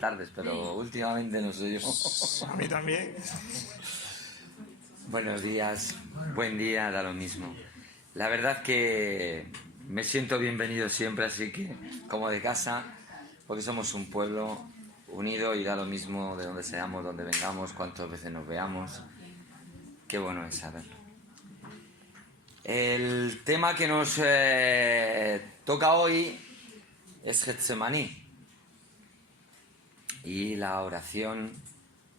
tardes, pero últimamente no soy yo. A mí también. Buenos días, buen día, da lo mismo. La verdad que me siento bienvenido siempre, así que como de casa, porque somos un pueblo unido y da lo mismo de donde seamos, donde vengamos, cuántas veces nos veamos. Qué bueno es saberlo. El tema que nos toca hoy es Getsemaní y la oración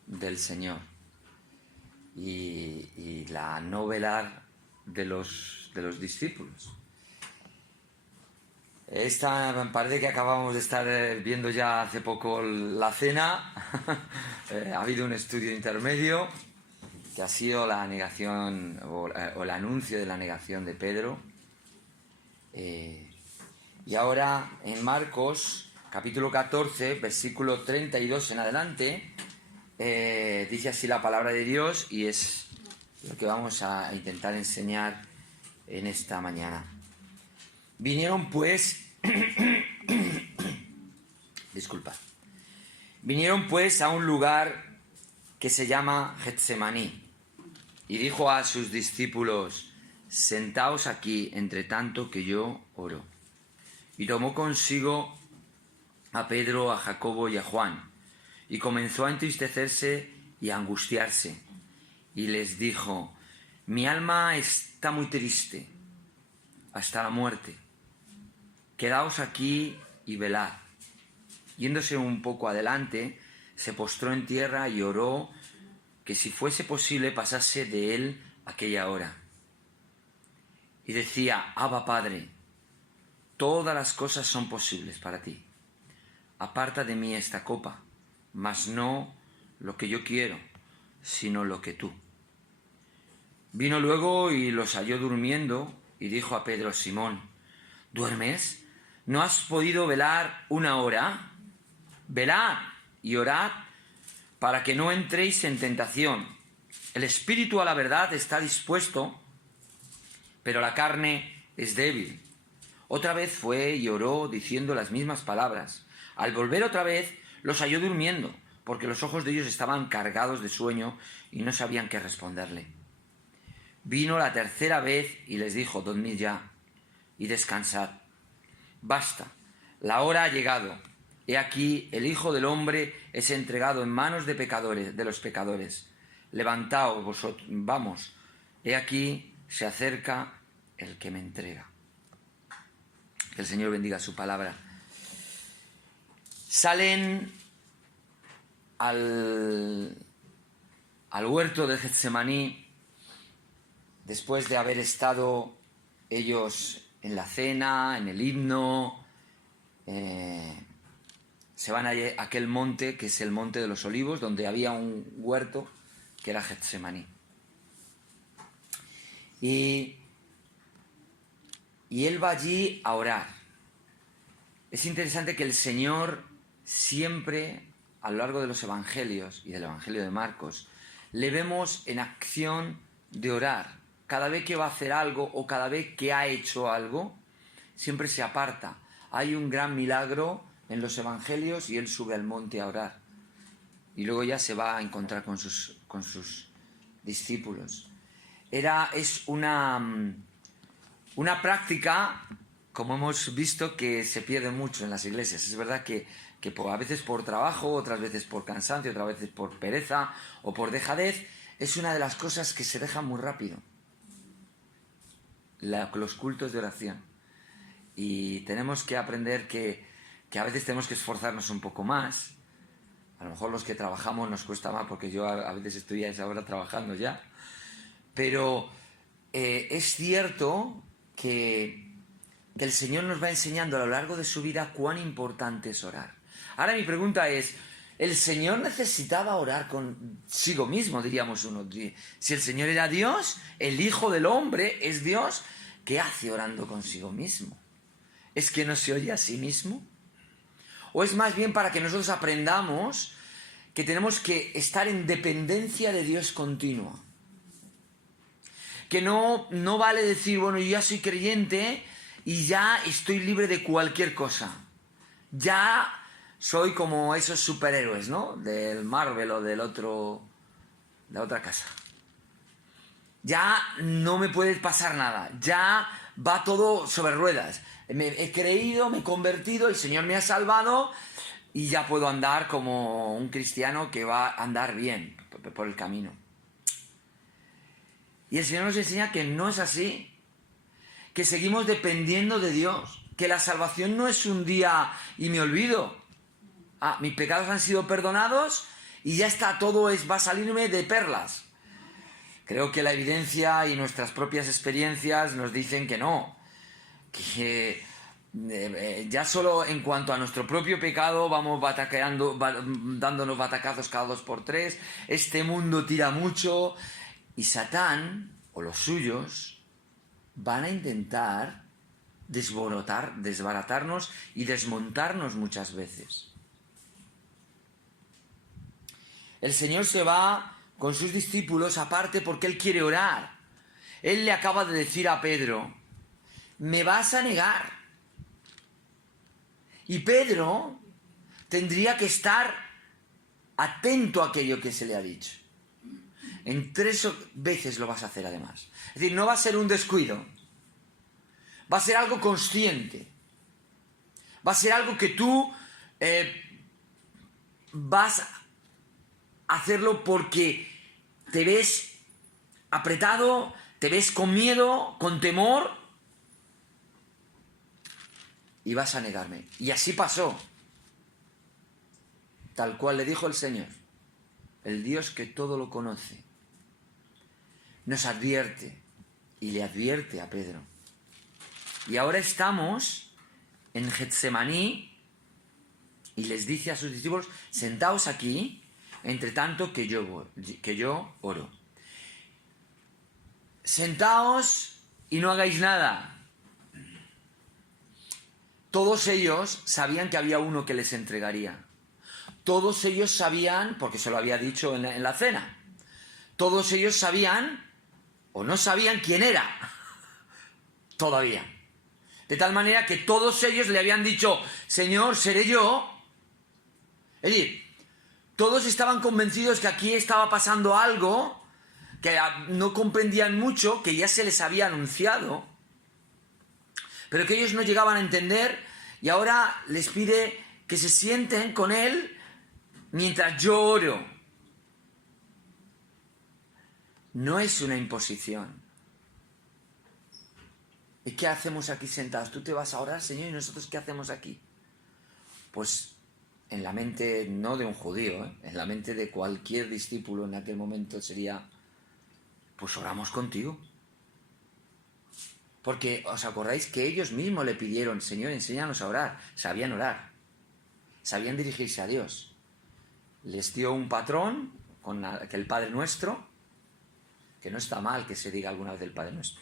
del Señor y la no velar de los discípulos. Esta me parece que acabamos de estar viendo ya hace poco la cena. Ha habido un estudio intermedio que ha sido la negación o el anuncio de la negación de Pedro. Y ahora en Marcos capítulo 14 versículo 32 en adelante dice así la palabra de Dios, y es lo que vamos a intentar enseñar en esta mañana. Vinieron pues Vinieron pues a un lugar que se llama Getsemaní, y dijo a sus discípulos: sentaos aquí entre tanto que yo oro. Y tomó consigo a Pedro, a Jacobo y a Juan, y comenzó a entristecerse y a angustiarse, y les dijo: mi alma está muy triste hasta la muerte. Quedaos aquí y velad. Yéndose un poco adelante, se postró en tierra y oró que si fuese posible pasase de él aquella hora. Y decía: Abba, Padre, todas las cosas son posibles para ti. Aparta de mí esta copa, mas no lo que yo quiero, sino lo que tú. Vino luego y los halló durmiendo, y dijo a Pedro: Simón, ¿duermes? ¿No has podido velar una hora? Velad y orad para que no entréis en tentación. El espíritu a la verdad está dispuesto, pero la carne es débil. Otra vez fue y oró diciendo las mismas palabras. Al volver otra vez los halló durmiendo, porque los ojos de ellos estaban cargados de sueño y no sabían qué responderle. Vino la tercera vez y les dijo: dormid ya y descansad. Basta, la hora ha llegado. He aquí, el Hijo del Hombre es entregado en manos de pecadores, de los pecadores. Levantaos vosotros, vamos. He aquí, se acerca el que me entrega. Que el Señor bendiga su palabra. Salen al huerto de Getsemaní después de haber estado ellos en la cena, en el himno. Se van a aquel monte que es el Monte de los Olivos, donde había un huerto que era Getsemaní. Y él va allí a orar. Es interesante que el Señor siempre, a lo largo de los evangelios y del evangelio de Marcos, le vemos en acción de orar. Cada vez que va a hacer algo o cada vez que ha hecho algo, siempre se aparta. Hay un gran milagro en los evangelios y él sube al monte a orar. Y luego ya se va a encontrar con sus discípulos. Es una práctica, como hemos visto, que se pierde mucho en las iglesias. Es verdad que a veces por trabajo, otras veces por cansancio, otras veces por pereza o por dejadez, es una de las cosas que se deja muy rápido. Los cultos de oración. Y tenemos que aprender que a veces tenemos que esforzarnos un poco más. A lo mejor los que trabajamos nos cuesta más, porque yo a veces estoy a esa hora trabajando ya. Pero es cierto que el Señor nos va enseñando a lo largo de su vida cuán importante es orar. Ahora mi pregunta es: ¿el Señor necesitaba orar consigo mismo, diríamos uno? Si el Señor era Dios, el Hijo del Hombre es Dios, ¿qué hace orando consigo mismo? ¿Es que no se oye a sí mismo? ¿O es más bien para que nosotros aprendamos que tenemos que estar en dependencia de Dios continua? Que no vale decir: bueno, yo ya soy creyente y ya estoy libre de cualquier cosa. Ya soy como esos superhéroes, ¿no? Del Marvel o de la otra casa. Ya no me puede pasar nada, ya va todo sobre ruedas. He creído, me he convertido, el Señor me ha salvado y ya puedo andar como un cristiano que va a andar bien por el camino. Y el Señor nos enseña que no es así, que seguimos dependiendo de Dios, que la salvación no es un día y me olvido. Mis pecados han sido perdonados y ya está, va a salirme de perlas. Creo que la evidencia y nuestras propias experiencias nos dicen que no, que ya solo en cuanto a nuestro propio pecado vamos dándonos batacazos cada 2 por 3, este mundo tira mucho y Satán o los suyos van a intentar desbaratarnos y desmontarnos muchas veces. El Señor se va con sus discípulos aparte porque Él quiere orar. Él le acaba de decir a Pedro, me vas a negar. Y Pedro tendría que estar atento a aquello que se le ha dicho. En 3 veces lo vas a hacer además. Es decir, no va a ser un descuido. Va a ser algo consciente. Va a ser algo que tú vas a hacerlo porque te ves apretado, te ves con miedo, con temor y vas a negarme. Y así pasó. Tal cual le dijo el Señor, el Dios que todo lo conoce, nos advierte y le advierte a Pedro. Y ahora estamos en Getsemaní y les dice a sus discípulos, sentaos aquí, entre tanto que yo oro. Sentaos y no hagáis nada. Todos ellos sabían que había uno que les entregaría. Todos ellos sabían, porque se lo había dicho en la cena, todos ellos sabían o no sabían quién era. Todavía. De tal manera que todos ellos le habían dicho, Señor, seré yo. Es decir, todos estaban convencidos que aquí estaba pasando algo, que no comprendían mucho, que ya se les había anunciado, pero que ellos no llegaban a entender y ahora les pide que se sienten con Él mientras yo oro. No es una imposición. ¿Y qué hacemos aquí sentados? Tú te vas a orar, Señor, ¿y nosotros qué hacemos aquí? Pues en la mente, no de un judío, en la mente de cualquier discípulo en aquel momento sería, pues oramos contigo. Porque os acordáis que ellos mismos le pidieron, Señor, enséñanos a orar. Sabían orar, sabían dirigirse a Dios. Les dio un patrón, que el Padre Nuestro, que no está mal que se diga alguna vez el Padre Nuestro.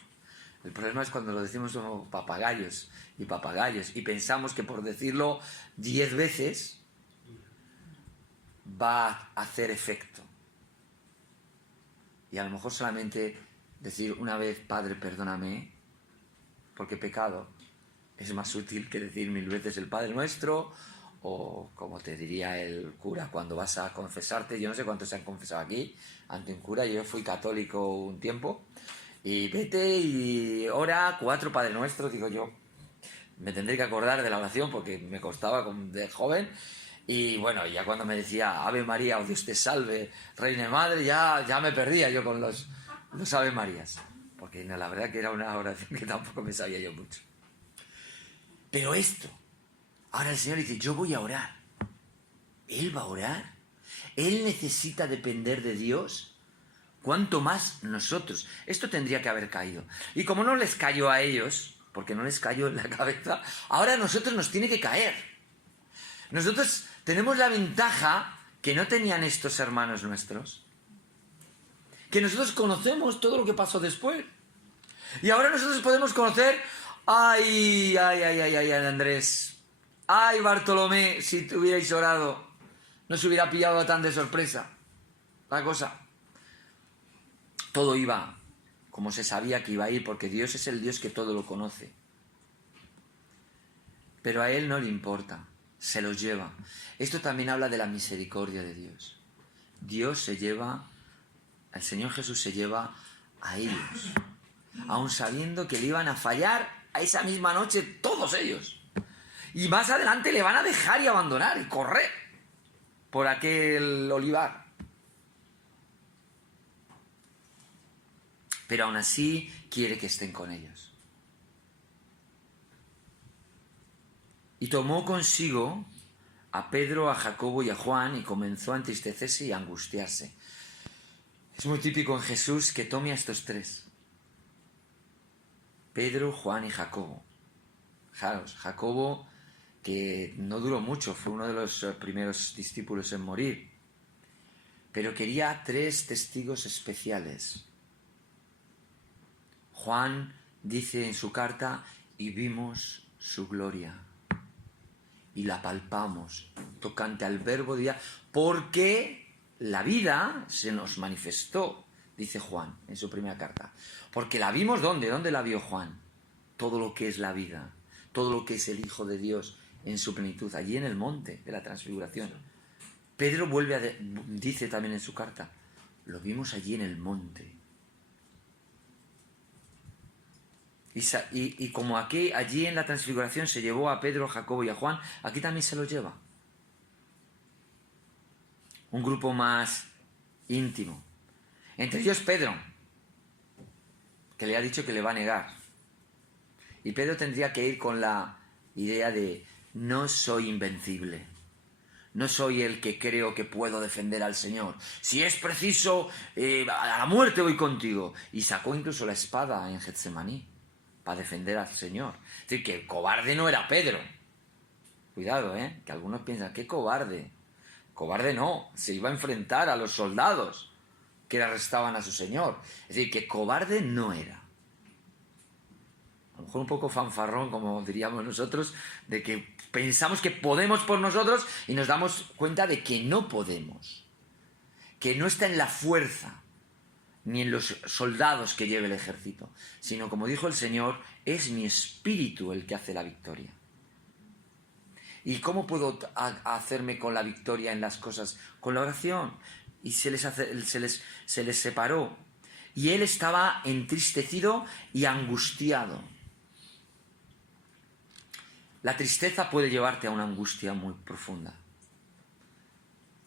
El problema es cuando lo decimos como papagayos y pensamos que por decirlo 10 veces va a hacer efecto. Y a lo mejor solamente decir una vez, Padre, perdóname, porque pecado es más útil que decir 1000 veces el Padre Nuestro, o como te diría el cura cuando vas a confesarte. Yo no sé cuántos se han confesado aquí ante un cura. Yo fui católico un tiempo y vete y ora 4 Padre Nuestros, digo yo. Me tendré que acordar de la oración porque me costaba de joven. Y bueno, ya cuando me decía Ave María, o Dios te salve, Reina Madre, ya me perdía yo con los Ave Marías. Porque no, la verdad que era una oración que tampoco me sabía yo mucho. Pero ahora el Señor dice, yo voy a orar. Él va a orar. Él necesita depender de Dios. ¿Cuánto más nosotros? Esto tendría que haber caído. Y como no les cayó a ellos, porque no les cayó en la cabeza, ahora a nosotros nos tiene que caer. Nosotros tenemos la ventaja que no tenían estos hermanos nuestros, que nosotros conocemos todo lo que pasó después. Y ahora nosotros podemos conocer, ay, Andrés, ay, Bartolomé, si te hubierais orado, no se hubiera pillado tan de sorpresa la cosa. Todo iba como se sabía que iba a ir, porque Dios es el Dios que todo lo conoce. Pero a Él no le importa. se los lleva. Esto también habla de la misericordia de Dios. Dios se lleva, el Señor Jesús se lleva a ellos, aun sabiendo que le iban a fallar a esa misma noche todos ellos. Y más adelante le van a dejar y abandonar y correr por aquel olivar. Pero aún así quiere que estén con ellos. Y tomó consigo a Pedro, a Jacobo y a Juan y comenzó a entristecerse y a angustiarse. Es muy típico en Jesús que tome a estos tres. Pedro, Juan y Jacobo. Fijaros, Jacobo, que no duró mucho, fue uno de los primeros discípulos en morir. Pero quería 3 testigos especiales. Juan dice en su carta, y vimos su gloria. Y la palpamos, tocante al verbo de vida, porque la vida se nos manifestó, dice Juan en su primera carta. Porque la vimos ¿dónde? ¿Dónde la vio Juan? Todo lo que es la vida, todo lo que es el Hijo de Dios en su plenitud, allí en el monte de la transfiguración. Pedro dice también en su carta, lo vimos allí en el monte. Y como allí en la transfiguración se llevó a Pedro, a Jacobo y a Juan, aquí también se los lleva. Un grupo más íntimo. Entre ellos Pedro, que le ha dicho que le va a negar. Y Pedro tendría que ir con la idea de no soy invencible. No soy el que creo que puedo defender al Señor. Si es preciso, a la muerte voy contigo. Y sacó incluso la espada en Getsemaní para defender al Señor. Es decir, que el cobarde no era Pedro. Cuidado, que algunos piensan, ¿qué cobarde? Cobarde no, se iba a enfrentar a los soldados que arrestaban a su Señor. Es decir, que cobarde no era. A lo mejor un poco fanfarrón, como diríamos nosotros, de que pensamos que podemos por nosotros y nos damos cuenta de que no podemos. Que no está en la fuerza, ni en los soldados que lleve el ejército, sino, como dijo el Señor, es mi espíritu el que hace la victoria. ¿Y cómo puedo hacerme con la victoria en las cosas? Con la oración. Y se les separó. Y él estaba entristecido y angustiado. La tristeza puede llevarte a una angustia muy profunda.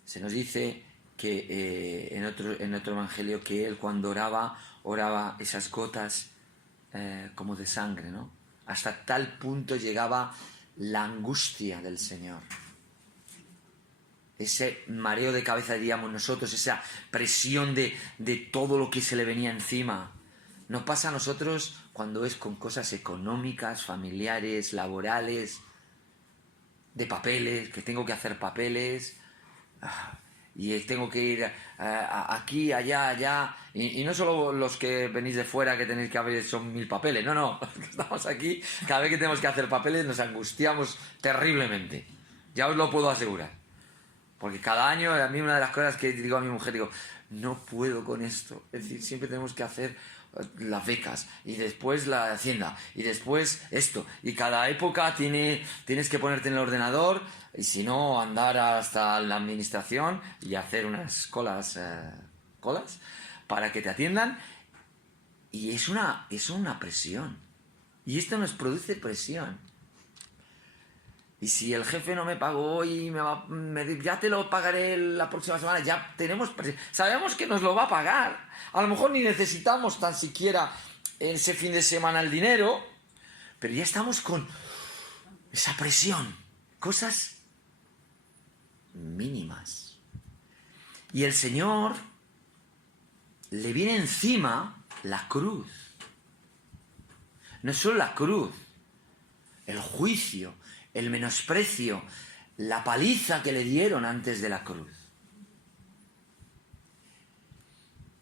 Se nos dice que en otro evangelio que él cuando oraba esas gotas como de sangre, ¿no? Hasta tal punto llegaba la angustia del Señor. Ese mareo de cabeza, diríamos nosotros, esa presión de todo lo que se le venía encima. Nos pasa a nosotros cuando es con cosas económicas, familiares, laborales, de papeles, que tengo que hacer papeles, y tengo que ir aquí, allá, y no solo los que venís de fuera que tenéis que abrir son 1000 papeles, no, estamos aquí, cada vez que tenemos que hacer papeles nos angustiamos terriblemente, ya os lo puedo asegurar, porque cada año a mí una de las cosas que digo a mi mujer, digo, no puedo con esto, es decir, siempre tenemos que hacer las becas, y después la hacienda, y después esto, y cada época tienes que ponerte en el ordenador, y si no, andar hasta la administración y hacer unas colas para que te atiendan, y es una presión, y esto nos produce presión. Y si el jefe no me pagó hoy, ya te lo pagaré la próxima semana, ya tenemos presión. Sabemos que nos lo va a pagar. A lo mejor ni necesitamos tan siquiera ese fin de semana el dinero, pero ya estamos con esa presión. Cosas mínimas. Y el Señor le viene encima la cruz. No solo la cruz, el juicio, el menosprecio, la paliza que le dieron antes de la cruz.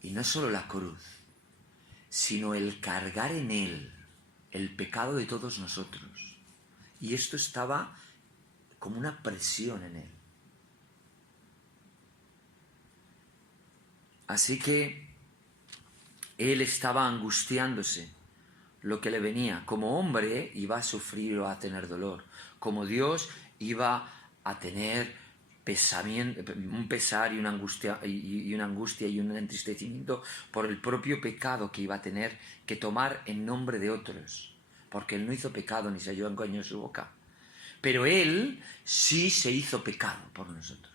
Y no solo la cruz, sino el cargar en él el pecado de todos nosotros. Y esto estaba como una presión en él. Así que él estaba angustiándose lo que le venía. Como hombre iba a sufrir o a tener dolor. Como Dios iba a tener un pesar y una angustia y un entristecimiento por el propio pecado que iba a tener que tomar en nombre de otros, porque él no hizo pecado ni se halló engaño en su boca, pero él sí se hizo pecado por nosotros.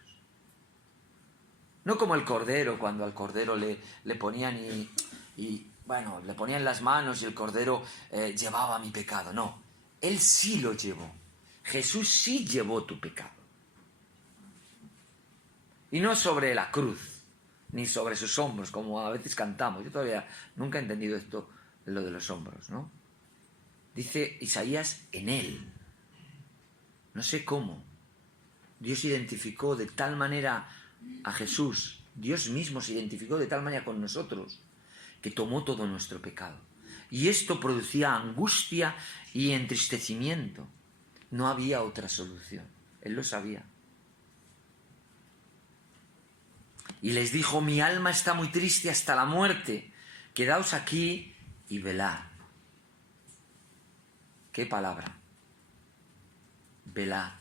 No como el cordero, cuando al cordero le ponían le ponían las manos y el cordero llevaba mi pecado. No, él sí lo llevó. Jesús sí llevó tu pecado. Y no sobre la cruz, ni sobre sus hombros, como a veces cantamos. Yo todavía nunca he entendido esto, lo de los hombros, ¿no? Dice Isaías, en él. No sé cómo. Dios identificó de tal manera a Jesús, Dios mismo se identificó de tal manera con nosotros, que tomó todo nuestro pecado. Y esto producía angustia y entristecimiento. No había otra solución. Él lo sabía. Y les dijo, mi alma está muy triste hasta la muerte. Quedaos aquí y velad. ¿Qué palabra? Velad.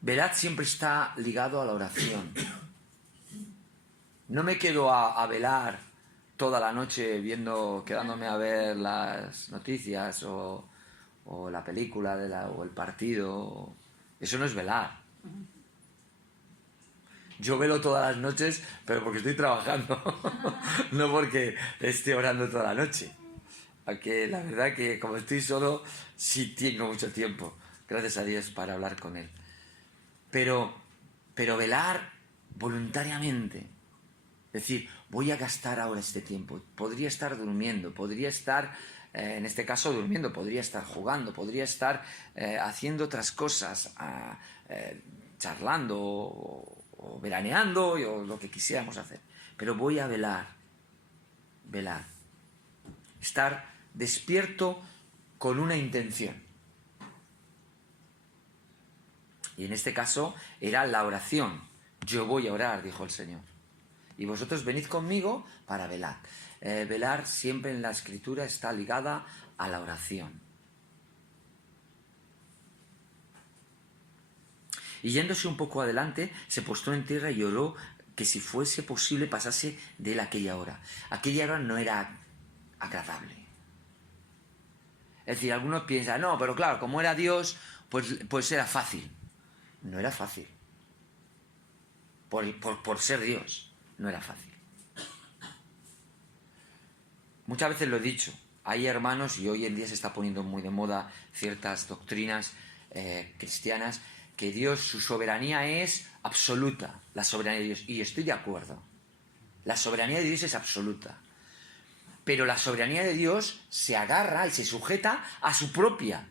Velad siempre está ligado a la oración. No me quedo a velar toda la noche quedándome a ver las noticias o la película o el partido. Eso no es velar. Yo velo todas las noches, pero porque estoy trabajando, no porque esté orando toda la noche. Aunque la verdad que como estoy solo, sí tengo mucho tiempo, gracias a Dios, para hablar con Él. Pero velar voluntariamente. Es decir, voy a gastar ahora este tiempo. Podría estar durmiendo, podría estar, en este caso durmiendo, podría estar jugando, podría estar haciendo otras cosas, charlando o veraneando o lo que quisiéramos hacer. Pero voy a velar. Estar despierto con una intención. Y en este caso era la oración. Yo voy a orar, dijo el Señor. Y vosotros venid conmigo para velar. Velar siempre en la Escritura está ligada a la oración. Y yéndose un poco adelante, se postró en tierra y oró que si fuese posible pasase de él aquella hora. Aquella hora no era agradable. Es decir, algunos piensan, no, pero claro, como era Dios, pues era fácil. No era fácil. Por ser Dios, no era fácil. Muchas veces lo he dicho, hay hermanos, y hoy en día se está poniendo muy de moda ciertas doctrinas cristianas, que Dios, su soberanía es absoluta, la soberanía de Dios. Y estoy de acuerdo. La soberanía de Dios es absoluta. Pero la soberanía de Dios se agarra y se sujeta a su propia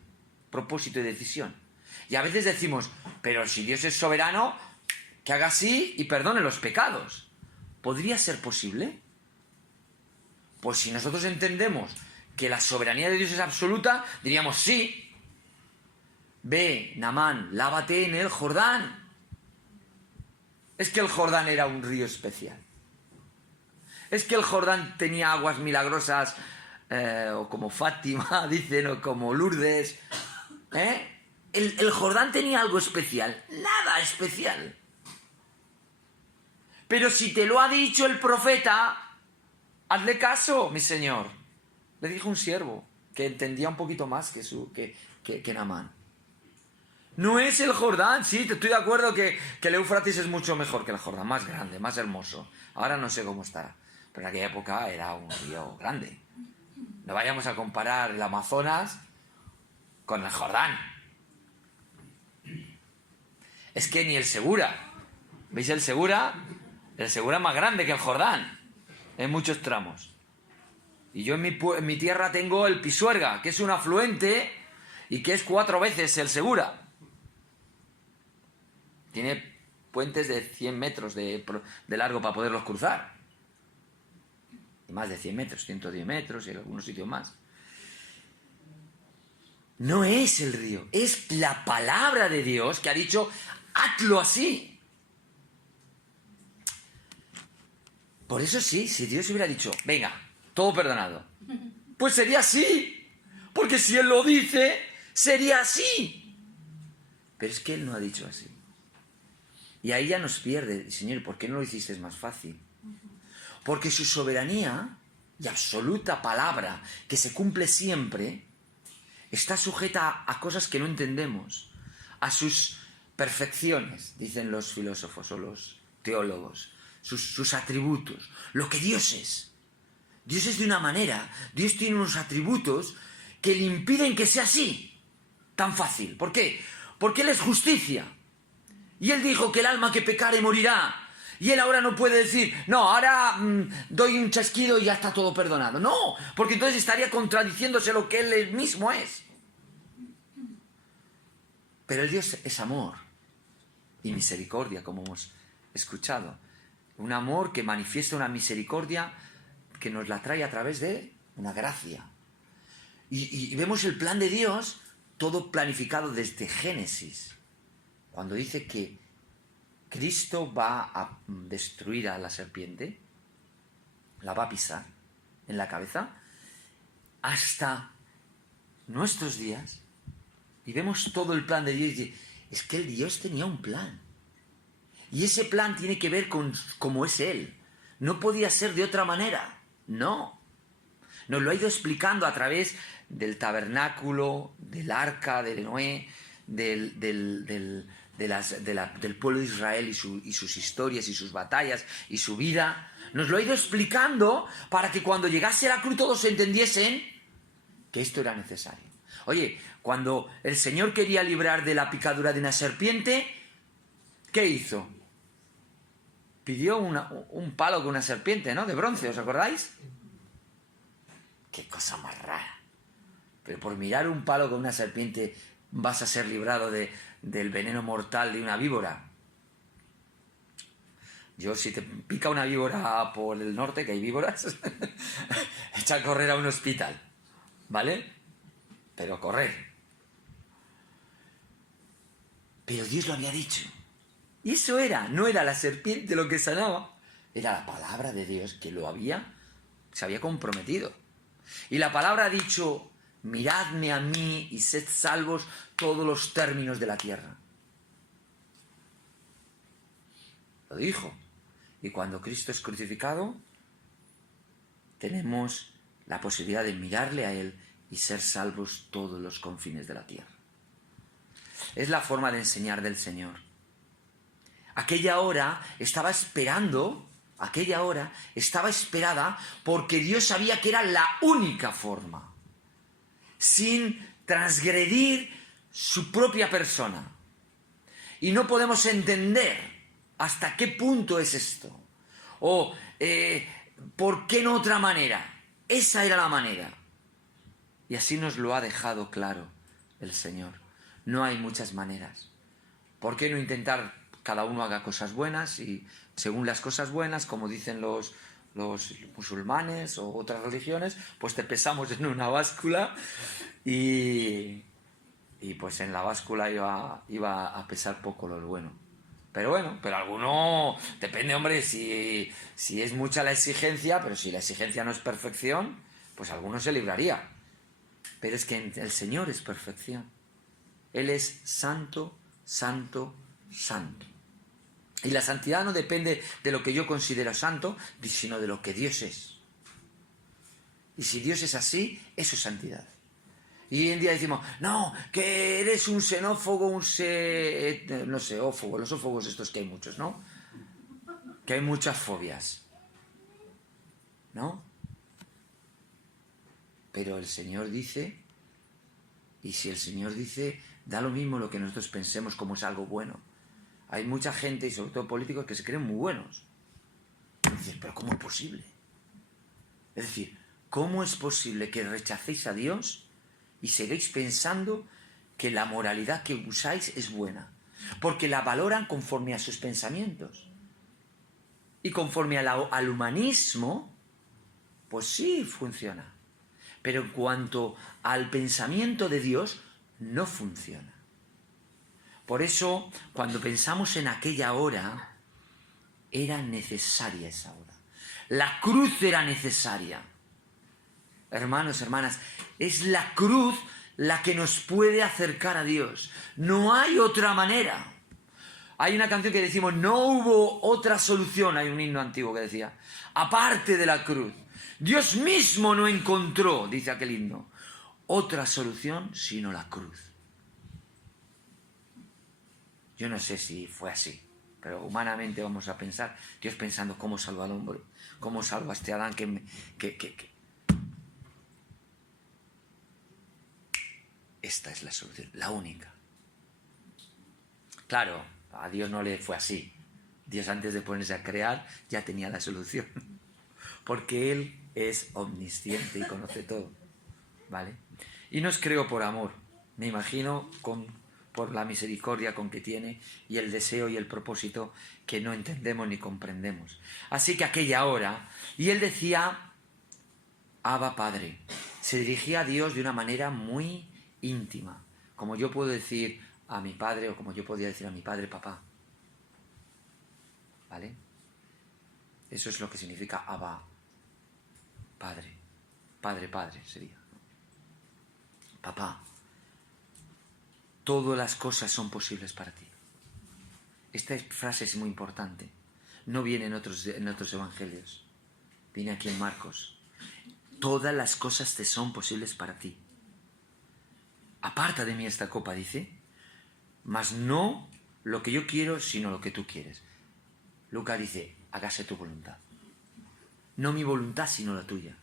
propósito y decisión. Y a veces decimos, pero si Dios es soberano, que haga así y perdone los pecados. ¿Podría ser posible? Pues si nosotros entendemos que la soberanía de Dios es absoluta, diríamos sí. Ve, Naamán, lávate en el Jordán. Es que el Jordán era un río especial. Es que el Jordán tenía aguas milagrosas, o como Fátima, dicen, o como Lourdes. El Jordán tenía algo especial. Nada especial. Pero si te lo ha dicho el profeta, hazle caso, mi señor. Le dijo un siervo que entendía un poquito más que Naamán. No es el Jordán, sí, te estoy de acuerdo que el Éufrates es mucho mejor que el Jordán, más grande, más hermoso. Ahora no sé cómo estará, pero en aquella época era un río grande. No vayamos a comparar el Amazonas con el Jordán. Es que ni el Segura. ¿Veis el Segura? El Segura es más grande que el Jordán, en muchos tramos. Y yo en mi tierra tengo el Pisuerga, que es un afluente y que es 4 veces el Segura. Tiene puentes de 100 metros de largo para poderlos cruzar. Y más de 100 metros, 110 metros y en algunos sitios más. No es el río, es la palabra de Dios que ha dicho, hazlo así. Por eso sí, si Dios hubiera dicho, venga, todo perdonado, pues sería así. Porque si Él lo dice, sería así. Pero es que Él no ha dicho así. Y ahí ya nos pierde. Señor, ¿por qué no lo hiciste más fácil? Porque su soberanía y absoluta palabra, que se cumple siempre, está sujeta a cosas que no entendemos, a sus perfecciones, dicen los filósofos o los teólogos, sus atributos, lo que Dios es. Dios es de una manera, Dios tiene unos atributos que le impiden que sea así, tan fácil. ¿Por qué? Porque Él es justicia. Y Él dijo que el alma que pecare morirá. Y Él ahora no puede decir, no, ahora doy un chasquido y ya está todo perdonado. No, porque entonces estaría contradiciéndose lo que Él mismo es. Pero el Dios es amor y misericordia, como hemos escuchado. Un amor que manifiesta una misericordia que nos la trae a través de una gracia. Y vemos el plan de Dios todo planificado desde Génesis, cuando dice que Cristo va a destruir a la serpiente, la va a pisar en la cabeza, hasta nuestros días, y vemos todo el plan de Dios, y es que el Dios tenía un plan, y ese plan tiene que ver con cómo es Él, no podía ser de otra manera, no, nos lo ha ido explicando a través del tabernáculo, del arca de Noé, del pueblo de Israel y sus historias y sus batallas y su vida. Nos lo ha ido explicando para que cuando llegase a la cruz todos entendiesen que esto era necesario. Oye, cuando el Señor quería librar de la picadura de una serpiente, ¿qué hizo? Pidió un palo con una serpiente, ¿no? De bronce, ¿os acordáis? Qué cosa más rara. Pero por mirar un palo con una serpiente vas a ser librado del veneno mortal de una víbora. Yo, si te pica una víbora por el norte, que hay víboras, echa a correr a un hospital, ¿vale? Pero correr. Pero Dios lo había dicho. Y eso no era la serpiente lo que sanaba, era la palabra de Dios que se había comprometido. Y la palabra ha dicho, miradme a mí y sed salvos todos los términos de la tierra. Lo dijo. Y cuando Cristo es crucificado, tenemos la posibilidad de mirarle a Él y ser salvos todos los confines de la tierra. Es la forma de enseñar del Señor. Aquella hora estaba esperada porque Dios sabía que era la única forma, sin transgredir su propia persona. Y no podemos entender hasta qué punto es esto, o por qué no otra manera. Esa era la manera. Y así nos lo ha dejado claro el Señor. No hay muchas maneras. ¿Por qué no intentar cada uno haga cosas buenas y según las cosas buenas, como dicen los musulmanes o otras religiones, pues te pesamos en una báscula y pues en la báscula iba a pesar poco lo bueno. Pero bueno, pero alguno, depende, hombre, si es mucha la exigencia, pero si la exigencia no es perfección, pues alguno se libraría. Pero es que el Señor es perfección. Él es santo, santo, santo. Y la santidad no depende de lo que yo considero santo, sino de lo que Dios es. Y si Dios es así, eso es santidad. Y hoy en día decimos, no, que eres un xenófobo, ófobo, los ófobos estos que hay muchos, ¿no? Que hay muchas fobias, ¿no? Pero el Señor dice, y si el Señor dice, da lo mismo lo que nosotros pensemos como es algo bueno. Hay mucha gente, y sobre todo políticos, que se creen muy buenos. Y dices, pero ¿cómo es posible? Es decir, ¿cómo es posible que rechacéis a Dios y sigáis pensando que la moralidad que usáis es buena? Porque la valoran conforme a sus pensamientos. Y conforme al humanismo, pues sí funciona. Pero en cuanto al pensamiento de Dios, no funciona. Por eso, cuando pensamos en aquella hora, era necesaria esa hora. La cruz era necesaria. Hermanos, hermanas, es la cruz la que nos puede acercar a Dios. No hay otra manera. Hay una canción que decimos, no hubo otra solución, hay un himno antiguo que decía, aparte de la cruz. Dios mismo no encontró, dice aquel himno, otra solución sino la cruz. Yo no sé si fue así, pero humanamente vamos a pensar, Dios pensando cómo salva al hombre, cómo salva a este Adán que... Esta es la solución, la única. Claro, a Dios no le fue así. Dios antes de ponerse a crear ya tenía la solución. Porque Él es omnisciente y conoce todo. ¿Vale? Y nos creó por amor. Me imagino por la misericordia con que tiene y el deseo y el propósito que no entendemos ni comprendemos. Así que aquella hora, y Él decía, Abba Padre. Se dirigía a Dios de una manera muy íntima. Como yo puedo decir a mi padre o como yo podía decir a mi padre, papá. ¿Vale? Eso es lo que significa Abba, Padre. Padre, Padre sería. Papá, todas las cosas son posibles para ti. Esta frase es muy importante. No viene en otros evangelios. Viene aquí en Marcos. Todas las cosas te son posibles para ti. Aparta de mí esta copa, dice, mas no lo que yo quiero, sino lo que tú quieres. Lucas dice, hágase tu voluntad. No mi voluntad, sino la tuya.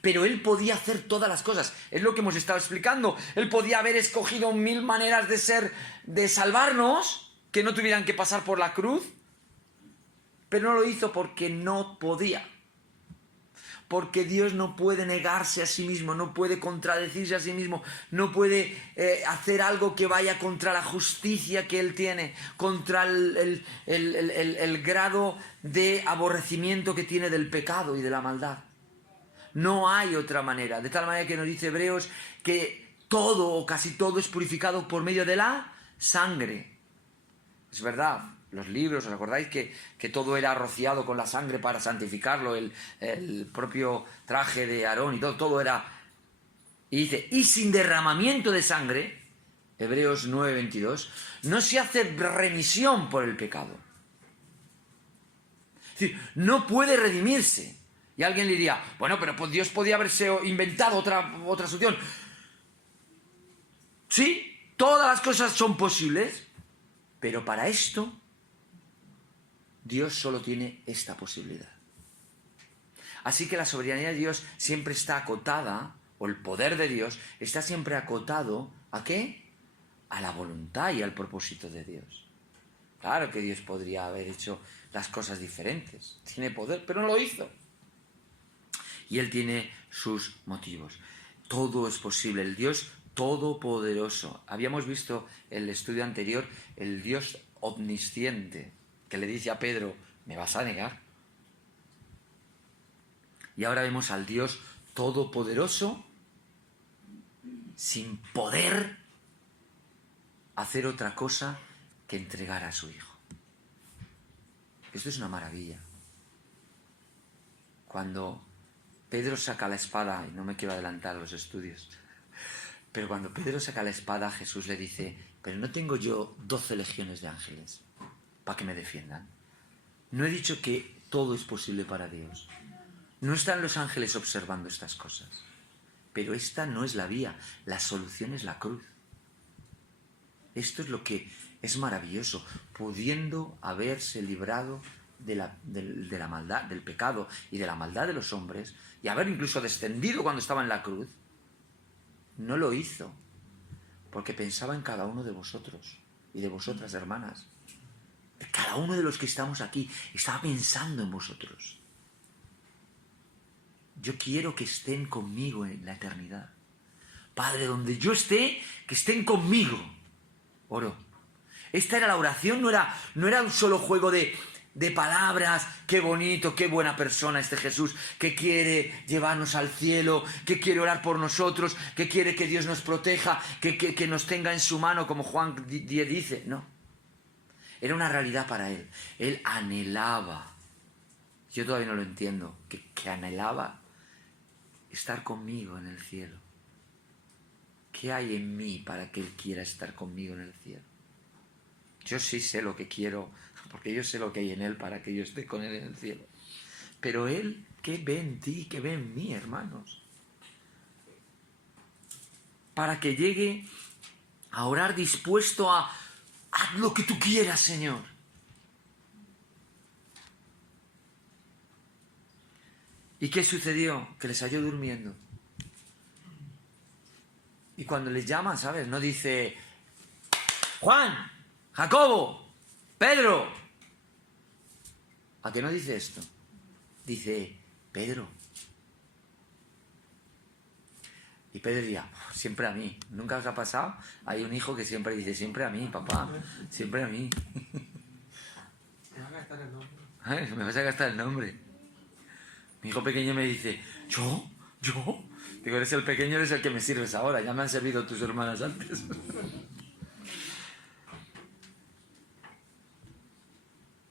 Pero Él podía hacer todas las cosas. Es lo que hemos estado explicando. Él podía haber escogido 1000 maneras de salvarnos, que no tuvieran que pasar por la cruz, pero no lo hizo porque no podía. Porque Dios no puede negarse a sí mismo, no puede contradecirse a sí mismo, no puede hacer algo que vaya contra la justicia que Él tiene, contra el grado de aborrecimiento que tiene del pecado y de la maldad. No hay otra manera, de tal manera que nos dice Hebreos que todo o casi todo es purificado por medio de la sangre. Es verdad. Los libros, ¿os acordáis que todo era rociado con la sangre para santificarlo? El propio traje de Aarón y todo era... Y dice, y sin derramamiento de sangre, Hebreos 9:22, no se hace remisión por el pecado. Es decir, no puede redimirse. Y alguien le diría, bueno, pero pues Dios podía haberse inventado otra solución. Sí, todas las cosas son posibles, pero para esto... Dios solo tiene esta posibilidad. Así que la soberanía de Dios siempre está acotada, o el poder de Dios está siempre acotado, ¿a qué? A la voluntad y al propósito de Dios. Claro que Dios podría haber hecho las cosas diferentes. Tiene poder, pero no lo hizo. Y Él tiene sus motivos. Todo es posible. El Dios todopoderoso. Habíamos visto en el estudio anterior el Dios omnisciente, que le dice a Pedro, ¿me vas a negar? Y ahora vemos al Dios todopoderoso sin poder hacer otra cosa que entregar a su Hijo. Esto es una maravilla. Cuando Pedro saca la espada, y no me quiero adelantar a los estudios, pero cuando Pedro saca la espada, Jesús le dice, pero no tengo yo 12 legiones de ángeles para que me defiendan. No he dicho que todo es posible para Dios. No están los ángeles observando estas cosas. Pero esta no es la vía. La solución es la cruz. Esto es lo que es maravilloso. Pudiendo haberse librado de la maldad, del pecado y de la maldad de los hombres, y haber incluso descendido cuando estaba en la cruz, no lo hizo. Porque pensaba en cada uno de vosotros y de vosotras, hermanas. Cada uno de los que estamos aquí estaba pensando en vosotros. Yo quiero que estén conmigo en la eternidad. Padre, donde yo esté, que estén conmigo. Oro. Esta era la oración, no era un solo juego de palabras. Qué bonito, qué buena persona este Jesús, que quiere llevarnos al cielo, que quiere orar por nosotros, que quiere que Dios nos proteja, que nos tenga en su mano, como Juan 10 dice. No. Era una realidad para él. Él anhelaba, yo todavía no lo entiendo, que anhelaba estar conmigo en el cielo. ¿Qué hay en mí para que Él quiera estar conmigo en el cielo? Yo sí sé lo que quiero, porque yo sé lo que hay en Él para que yo esté con Él en el cielo. Pero Él, ¿qué ve en ti? ¿Qué ve en mí, hermanos? Para que llegue a orar dispuesto a haz lo que tú quieras, Señor. ¿Y qué sucedió? Que les halló durmiendo. Y cuando les llama, ¿sabes? No dice Juan, Jacobo, Pedro. ¿A qué no dice esto? Dice Pedro. Y Pedro diría, siempre a mí. ¿Nunca os ha pasado? Hay un hijo que siempre dice, siempre a mí, papá, siempre a mí. Me vas a gastar el nombre. Me vas a gastar el nombre. Mi hijo pequeño me dice, ¿yo? Digo, eres el pequeño, eres el que me sirves ahora. Ya me han servido tus hermanas antes.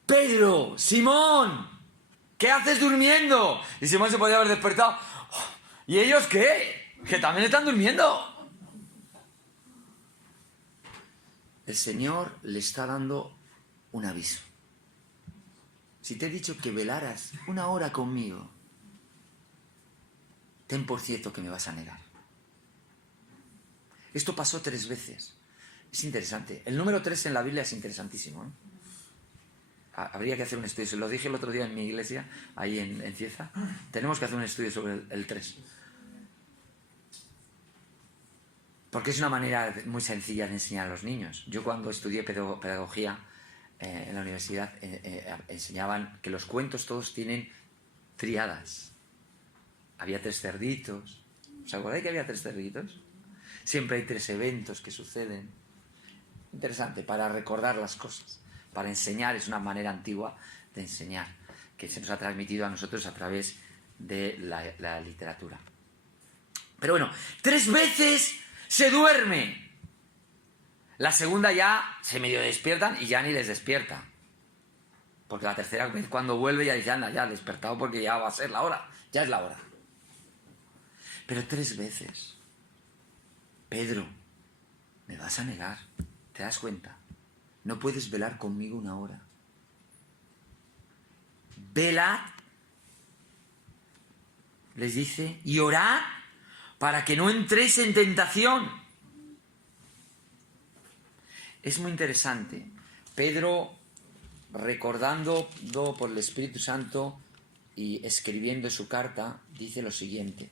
Pedro, Simón, ¿qué haces durmiendo? Y Simón se podía haber despertado. ¿Y ellos qué? Que también están durmiendo. El Señor le está dando un aviso. Si te he dicho que velaras 1 hora conmigo, ten por cierto que me vas a negar. Esto pasó 3 veces. Es interesante. El número 3 en la Biblia es interesantísimo, ¿eh? Habría que hacer un estudio. Se lo dije el otro día en mi iglesia, ahí en Cieza. Tenemos que hacer un estudio sobre el 3. Porque es una manera muy sencilla de enseñar a los niños. Yo cuando estudié pedagogía en la universidad enseñaban que los cuentos todos tienen triadas. Había 3 cerditos. ¿Os acordáis que había 3 cerditos? Siempre hay 3 eventos que suceden. Interesante, para recordar las cosas. Para enseñar, es una manera antigua de enseñar, que se nos ha transmitido a nosotros a través de la literatura. Pero bueno, 3 veces se duerme. La segunda ya se medio despiertan y ya ni les despierta. Porque la tercera vez cuando vuelve ya dice, anda, ya despertado porque ya va a ser la hora, ya es la hora. Pero 3 veces. Pedro, me vas a negar, ¿te das cuenta? No puedes velar conmigo 1 hora. Velad, les dice, y orad para que no entréis en tentación. Es muy interesante. Pedro, recordando por el Espíritu Santo y escribiendo su carta, dice lo siguiente.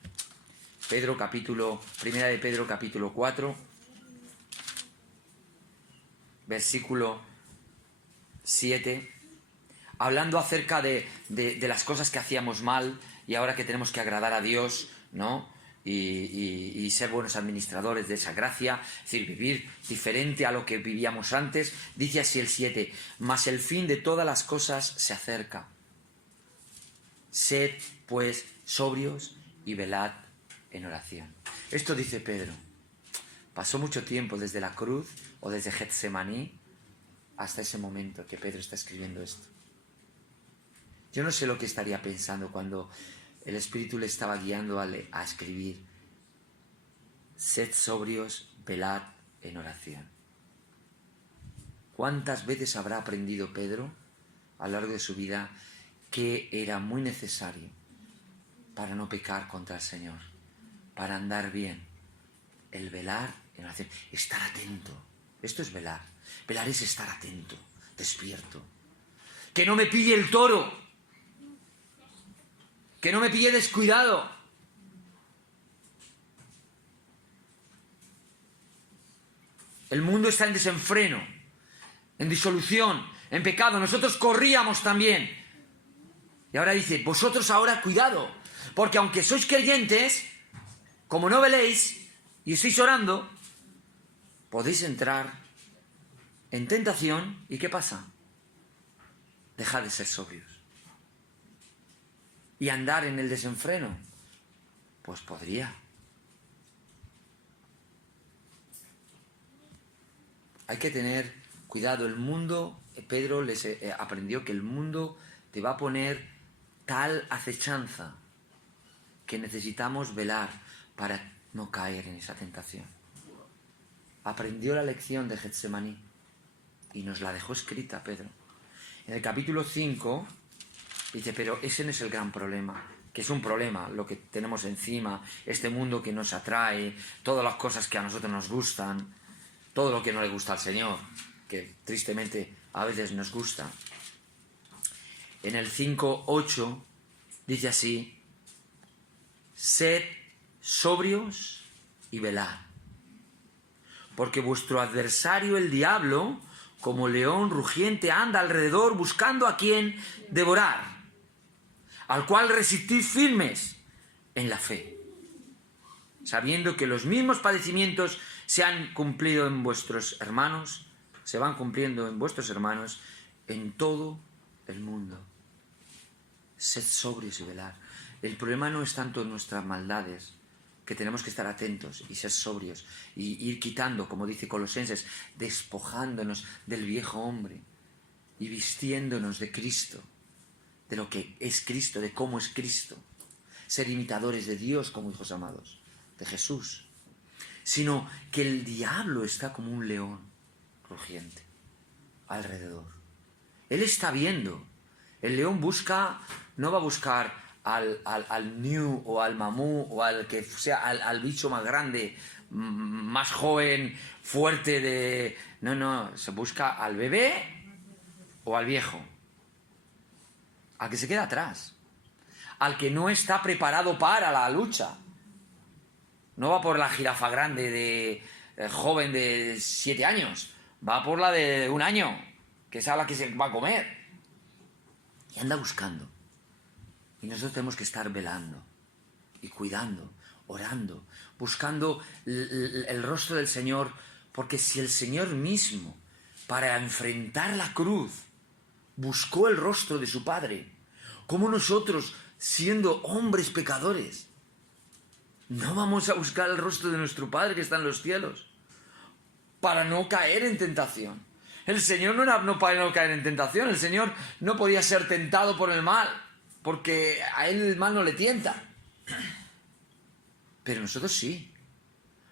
Primera de Pedro, capítulo 4, versículo 7, hablando acerca de las cosas que hacíamos mal y ahora que tenemos que agradar a Dios, ¿no? Y ser buenos administradores de esa gracia, es decir, vivir diferente a lo que vivíamos antes. Dice así el 7, mas el fin de todas las cosas se acerca. Sed, pues, sobrios y velad en oración. Esto dice Pedro. Pasó mucho tiempo desde la cruz o desde Getsemaní hasta ese momento que Pedro está escribiendo esto. Yo no sé lo que estaría pensando cuando el Espíritu le estaba guiando a escribir. Sed sobrios, velad en oración. ¿Cuántas veces habrá aprendido Pedro a lo largo de su vida que era muy necesario para no pecar contra el Señor, para andar bien? El velar en oración, estar atento. Esto es velar. Velar es estar atento, despierto. Que no me pille el toro. Que no me pille descuidado. El mundo está en desenfreno, en disolución, en pecado. Nosotros corríamos también. Y ahora dice, vosotros ahora cuidado, porque aunque sois creyentes, como no veléis y estáis orando, podéis entrar en tentación. ¿Y qué pasa? Dejad de ser sobrios. Y andar en el desenfreno. Pues podría. Hay que tener cuidado. El mundo, Pedro les aprendió que el mundo te va a poner tal acechanza que necesitamos velar para no caer en esa tentación. Aprendió la lección de Getsemaní. y nos la dejó escrita, Pedro. En el capítulo 5 dice, pero ese no es el gran problema, que es un problema lo que tenemos encima, este mundo que nos atrae, todas las cosas que a nosotros nos gustan, todo lo que no le gusta al Señor, que tristemente a veces nos gusta. En el 5:8 dice así, sed sobrios y velad, porque vuestro adversario el diablo, como león rugiente, anda alrededor buscando a quien devorar, al cual resistid firmes en la fe, sabiendo que los mismos padecimientos se han cumplido en vuestros hermanos, se van cumpliendo en vuestros hermanos en todo el mundo. Sed sobrios y velad. El problema no es tanto nuestras maldades, que tenemos que estar atentos y ser sobrios y ir quitando, como dice Colosenses, despojándonos del viejo hombre y vistiéndonos de Cristo, de lo que es Cristo, de cómo es Cristo. Ser imitadores de Dios como hijos amados, de Jesús. Sino que el diablo está como un león rugiente alrededor. Él está viendo. El león busca, no va a buscar al ñu o al mamú o al que sea al bicho más grande, más joven, fuerte de... No, se busca al bebé o al viejo. Al que se queda atrás. Al que no está preparado para la lucha. No va por la jirafa grande de joven de 7 años. Va por la de 1 año, que es a la que se va a comer. Y anda buscando. Y nosotros tenemos que estar velando y cuidando, orando, buscando el rostro del Señor, porque si el Señor mismo, para enfrentar la cruz, buscó el rostro de su Padre, ¿cómo nosotros, siendo hombres pecadores, no vamos a buscar el rostro de nuestro Padre que está en los cielos para no caer en tentación? El Señor no era para no caer en tentación, el Señor no podía ser tentado por el mal, porque a Él el mal no le tienta. Pero nosotros sí.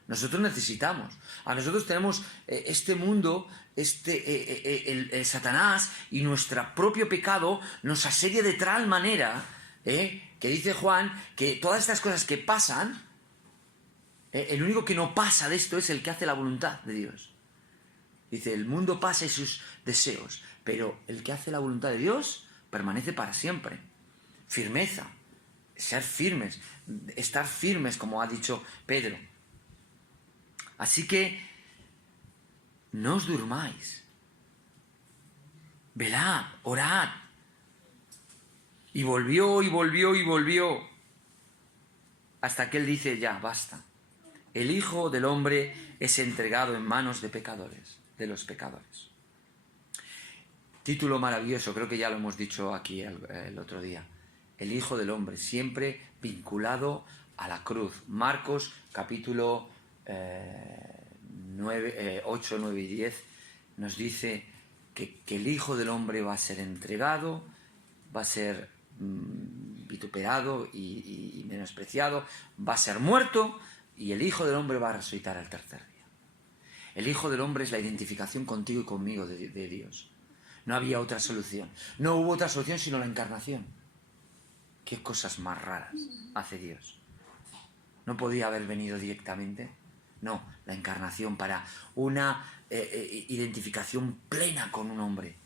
Nosotros necesitamos. A nosotros tenemos este mundo, el Satanás y nuestro propio pecado nos asedia de tal manera, que dice Juan, que todas estas cosas que pasan, el único que no pasa de esto es el que hace la voluntad de Dios. Dice, el mundo pasa y sus deseos, pero el que hace la voluntad de Dios permanece para siempre. Firmeza, ser firmes, estar firmes, como ha dicho Pedro. Así que no os durmáis. Velad, orad. Y volvió, y volvió, y volvió. Hasta que él dice, ya, basta. El Hijo del Hombre es entregado en manos de pecadores, de los pecadores. Título maravilloso, creo que ya lo hemos dicho aquí el otro día. El Hijo del Hombre, siempre vinculado a la cruz. Marcos, capítulo 8, 9 y 10, nos dice que el Hijo del Hombre va a ser entregado, va a ser vituperado y menospreciado, va a ser muerto, y el Hijo del Hombre va a resucitar al tercer día. El Hijo del Hombre es la identificación contigo y conmigo de Dios. No había otra solución. No hubo otra solución sino la encarnación. Qué cosas más raras hace Dios. ¿No podía haber venido directamente? No, la encarnación para una identificación plena con un hombre,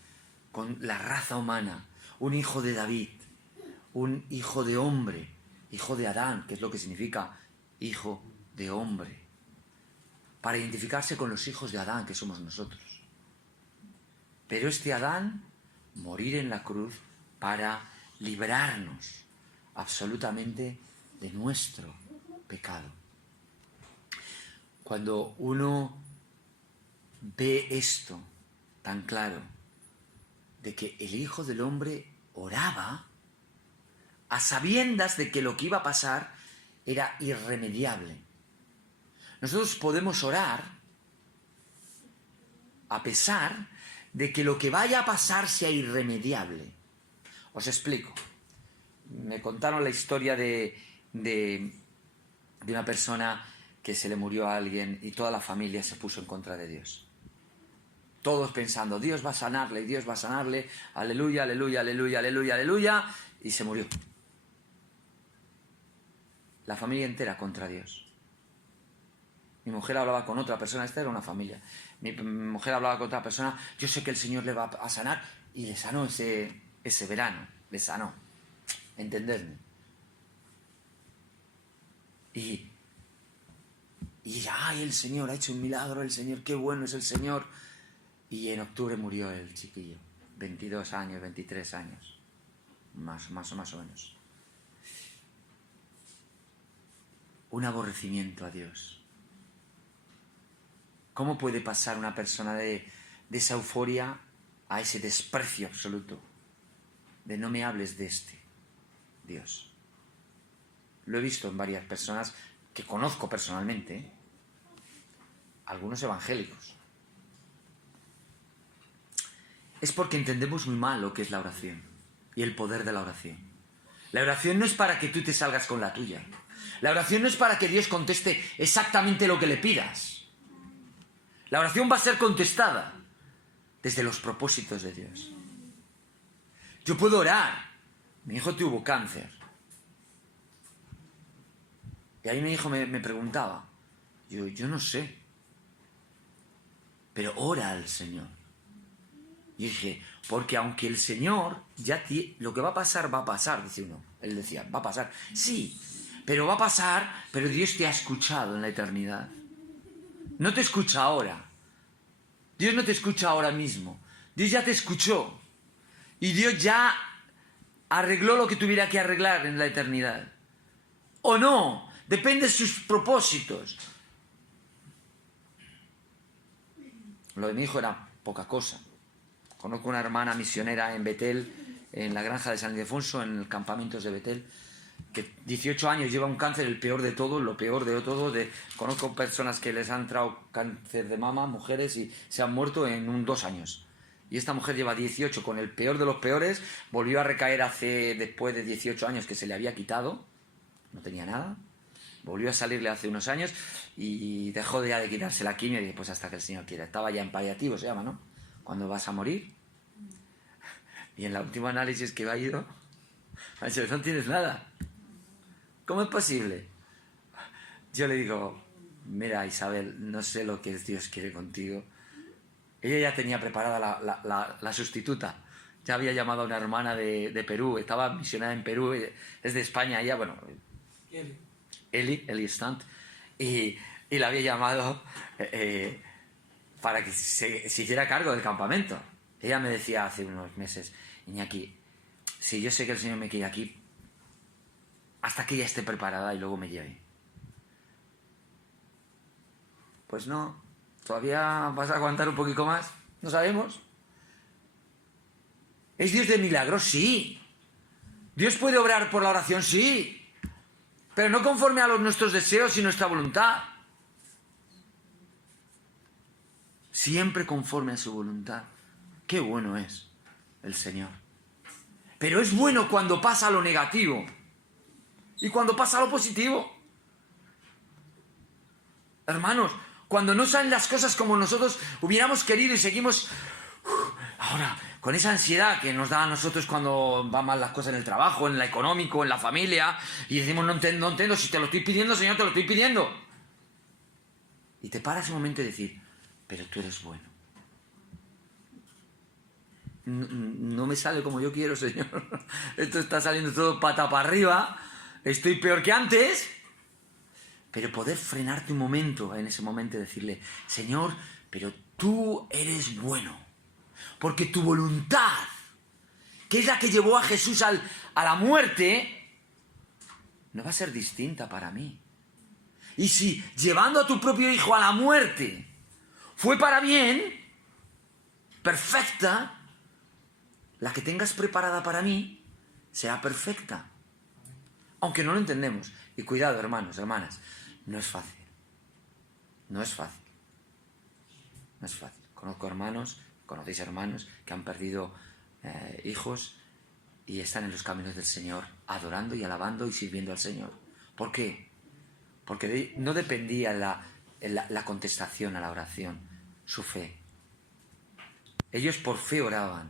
con la raza humana, un hijo de David, un hijo de hombre, hijo de Adán, que es lo que significa hijo de hombre, para identificarse con los hijos de Adán, que somos nosotros. Pero este Adán, morir en la cruz para librarnos absolutamente de nuestro pecado. Cuando uno ve esto tan claro, de que el Hijo del Hombre oraba a sabiendas de que lo que iba a pasar era irremediable. Nosotros podemos orar a pesar de que lo que vaya a pasar sea irremediable. Os explico. Me contaron la historia de una persona que se le murió a alguien y toda la familia se puso en contra de Dios. todos pensando, Dios va a sanarle, aleluya, aleluya, aleluya, aleluya, aleluya, y se murió. La familia entera contra Dios. Mi mujer hablaba con otra persona, esta era una familia. Mi mujer hablaba con otra persona, yo sé que el Señor le va a sanar, y le sanó ese verano, le sanó. Entendedme. Y ay, el Señor ha hecho un milagro, el Señor, qué bueno es el Señor. Y en octubre murió el chiquillo, 22 años, 23 años, más o menos. Un aborrecimiento a Dios. ¿Cómo puede pasar una persona de esa euforia a ese desprecio absoluto? De no me hables de este Dios. Lo he visto en varias personas que conozco personalmente, ¿eh? Algunos evangélicos. Es porque entendemos muy mal lo que es la oración y el poder de la oración. La oración no es para que tú te salgas con la tuya. La oración no es para que Dios conteste exactamente lo que le pidas. La oración va a ser contestada desde los propósitos de Dios. Yo puedo orar. Mi hijo tuvo cáncer. Y ahí mi hijo me preguntaba. Yo no sé. Pero ora al Señor. Y dije, porque aunque el Señor lo que va a pasar, dice uno. Él decía, va a pasar. Sí, pero va a pasar, pero Dios te ha escuchado en la eternidad. No te escucha ahora. Dios no te escucha ahora mismo. Dios ya te escuchó. Y Dios ya arregló lo que tuviera que arreglar en la eternidad. O no, depende de sus propósitos. Lo de mi hijo era poca cosa. Conozco una hermana misionera en Betel, en la granja de San Ildefonso, en los campamentos de Betel, que 18 años lleva un cáncer, el peor de todo, lo peor de todo. Conozco personas que les han entrado cáncer de mama, mujeres, y se han muerto en 2 años. Y esta mujer lleva 18 con el peor de los peores, volvió a recaer después de 18 años que se le había quitado, no tenía nada, volvió a salirle hace unos años y dejó ya de quitarse la quimio y dije, pues hasta que el Señor quiera. Estaba ya en paliativo, se llama, ¿no? Cuando vas a morir. Y en la última análisis que ha ido, ha dicho, no tienes nada. ¿Cómo es posible? Yo le digo, mira Isabel, no sé lo que Dios quiere contigo. Ella ya tenía preparada la sustituta. Ya había llamado a una hermana de Perú, estaba misionada en Perú, es de España ella, bueno, Eli Stant, y la había llamado para que se hiciera cargo del campamento. Ella me decía hace unos meses, Iñaki, si yo sé que el Señor me quiere aquí, hasta que ella esté preparada y luego me lleve. Pues no, todavía vas a aguantar un poquito más, no sabemos. ¿Es Dios de milagros? Sí. ¿Dios puede obrar por la oración? Sí. Pero no conforme a nuestros deseos y nuestra voluntad. Siempre conforme a su voluntad. Qué bueno es el Señor. Pero es bueno cuando pasa lo negativo y cuando pasa lo positivo. Hermanos, cuando no salen las cosas como nosotros hubiéramos querido y seguimos ahora con esa ansiedad que nos da a nosotros cuando van mal las cosas en el trabajo, en lo económico, en la familia, y decimos, no entiendo, si te lo estoy pidiendo, Señor, te lo estoy pidiendo. Y te paras un momento y decir, pero tú eres bueno. No me sale como yo quiero, Señor. Esto está saliendo todo pata para arriba. Estoy peor que antes. Pero poder frenarte un momento, en ese momento, y decirle, Señor, pero tú eres bueno. Porque tu voluntad, que es la que llevó a Jesús a la muerte, no va a ser distinta para mí. Y si llevando a tu propio hijo a la muerte fue para bien, perfecta, la que tengas preparada para mí será perfecta. Aunque no lo entendemos. Y cuidado, hermanos, hermanas, no es fácil. No es fácil. No es fácil. Conocéis hermanos que han perdido hijos y están en los caminos del Señor, adorando y alabando y sirviendo al Señor. ¿Por qué? Porque no dependía la contestación a la oración, su fe. Ellos por fe oraban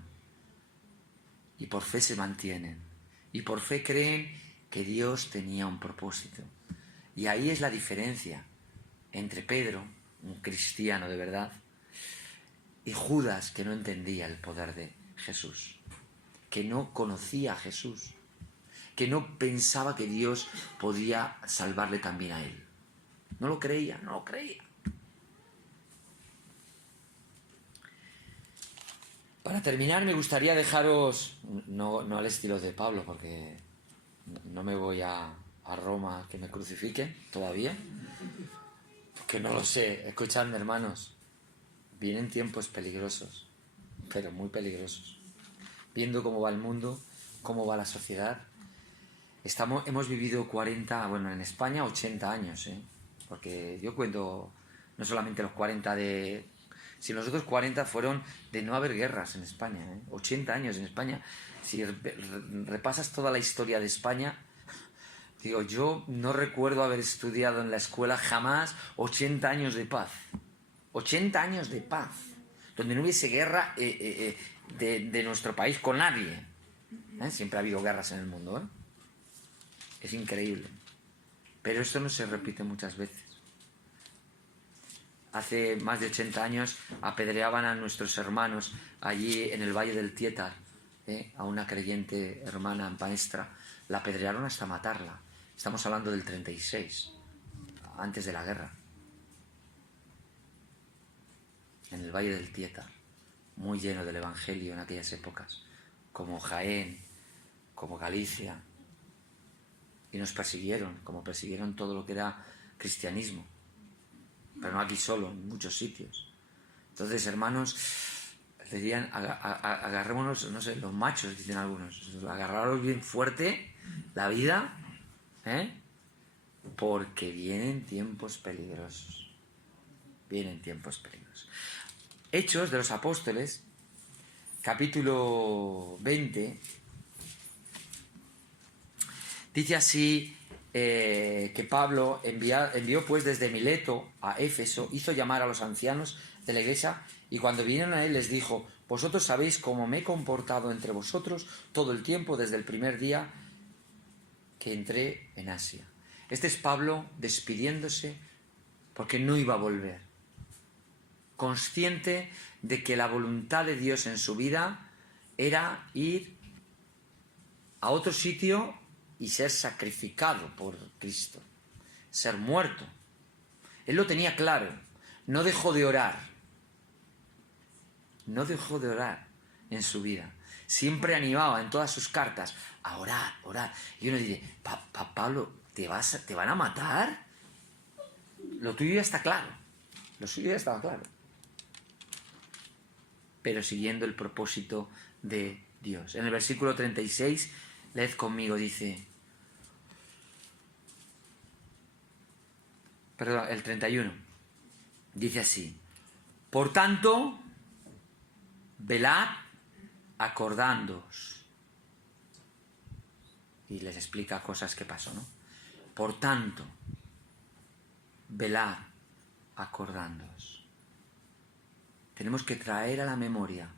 y por fe se mantienen y por fe creen que Dios tenía un propósito. Y ahí es la diferencia entre Pedro, un cristiano de verdad, y Judas, que no entendía el poder de Jesús, que no conocía a Jesús, que no pensaba que Dios podía salvarle también a él. No lo creía, no lo creía. Para terminar, me gustaría dejaros, no al estilo de Pablo, porque no me voy a Roma que me crucifiquen todavía, porque no lo sé. Escuchadme, hermanos, vienen tiempos peligrosos, pero muy peligrosos. Viendo cómo va el mundo, cómo va la sociedad. Hemos vivido 40, bueno, en España 80 años, porque yo cuento no solamente los 40 de... Si los otros 40 fueron de no haber guerras en España, 80 años en España. Si repasas toda la historia de España, digo, yo no recuerdo haber estudiado en la escuela jamás 80 años de paz. 80 años de paz, donde no hubiese guerra de nuestro país con nadie. Siempre ha habido guerras en el mundo, Es increíble. Pero esto no se repite muchas veces. Hace más de 80 años apedreaban a nuestros hermanos allí en el Valle del Tietar, a una creyente hermana maestra. La apedrearon hasta matarla. Estamos hablando del 36, antes de la guerra. En el Valle del Tietar, muy lleno del Evangelio en aquellas épocas, como Jaén, como Galicia. Y nos persiguieron, como persiguieron todo lo que era cristianismo. Pero no aquí solo, en muchos sitios. Entonces, hermanos, dirían, agarrémonos, no sé, los machos, dicen algunos, agarraros bien fuerte la vida, porque vienen tiempos peligrosos. Vienen tiempos peligrosos. Hechos de los Apóstoles, capítulo 20, dice así, que Pablo envió pues desde Mileto a Éfeso, hizo llamar a los ancianos de la iglesia y cuando vinieron a él les dijo: vosotros sabéis cómo me he comportado entre vosotros todo el tiempo desde el primer día que entré en Asia. Este es Pablo despidiéndose porque no iba a volver, consciente de que la voluntad de Dios en su vida era ir a otro sitio y ser sacrificado por Cristo, ser muerto. Él lo tenía claro, no dejó de orar, en su vida. Siempre animaba en todas sus cartas a orar, orar. Y uno dice, Pablo, ¿te van a matar? Lo tuyo ya está claro, lo suyo ya estaba claro. Pero siguiendo el propósito de Dios. En el versículo 36, leed conmigo, dice... Perdón, el 31. Dice así: por tanto, velad acordándoos. Y les explica cosas que pasó, ¿no? Por tanto, velad acordándoos. Tenemos que traer a la memoria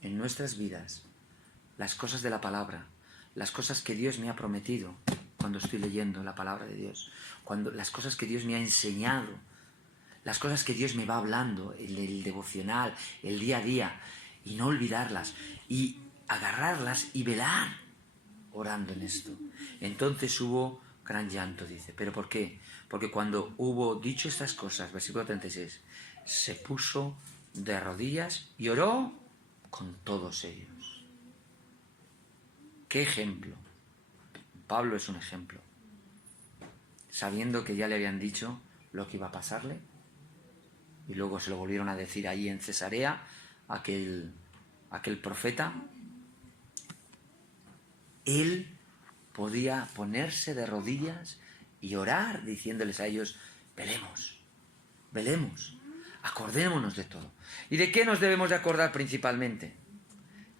en nuestras vidas las cosas de la palabra, las cosas que Dios me ha prometido cuando estoy leyendo la palabra de Dios, las cosas que Dios me ha enseñado, las cosas que Dios me va hablando, el devocional, el día a día, y no olvidarlas, y agarrarlas y velar orando en esto. Entonces hubo gran llanto, dice. ¿Pero por qué? Porque cuando hubo dicho estas cosas, versículo 36, se puso de rodillas y oró con todos ellos. ¿Qué ejemplo? Pablo es un ejemplo. Sabiendo que ya le habían dicho lo que iba a pasarle, y luego se lo volvieron a decir ahí en Cesarea, aquel profeta, él podía ponerse de rodillas y orar diciéndoles a ellos: velemos, acordémonos de todo. ¿Y de qué nos debemos de acordar principalmente?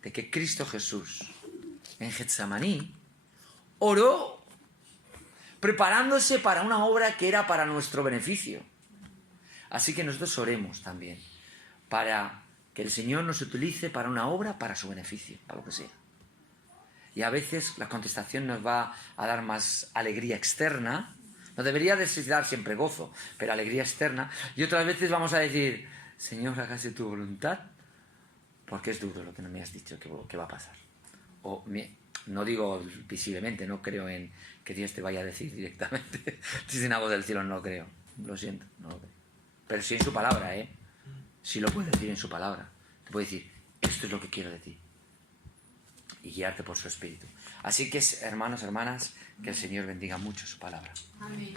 De que Cristo Jesús en Getsemaní oró preparándose para una obra que era para nuestro beneficio. Así que nosotros oremos también para Que el Señor nos utilice para una obra, para su beneficio, para lo que sea. Y a veces la contestación nos va a dar más alegría externa. Nos debería de dar siempre gozo, pero alegría externa. Y otras veces vamos a decir, Señor, hágase tu voluntad, porque es duro lo que no me has dicho que va a pasar. No digo visiblemente, no creo en que Dios te vaya a decir directamente. Dice una voz del cielo, no creo. Lo siento, no lo creo. Pero sí en su palabra, ¿eh? Sí lo puede decir en su palabra. Te puede decir, esto es lo que quiero de ti. Y guiarte por su espíritu. Así que, hermanos, hermanas, que el Señor bendiga mucho su palabra. Amén.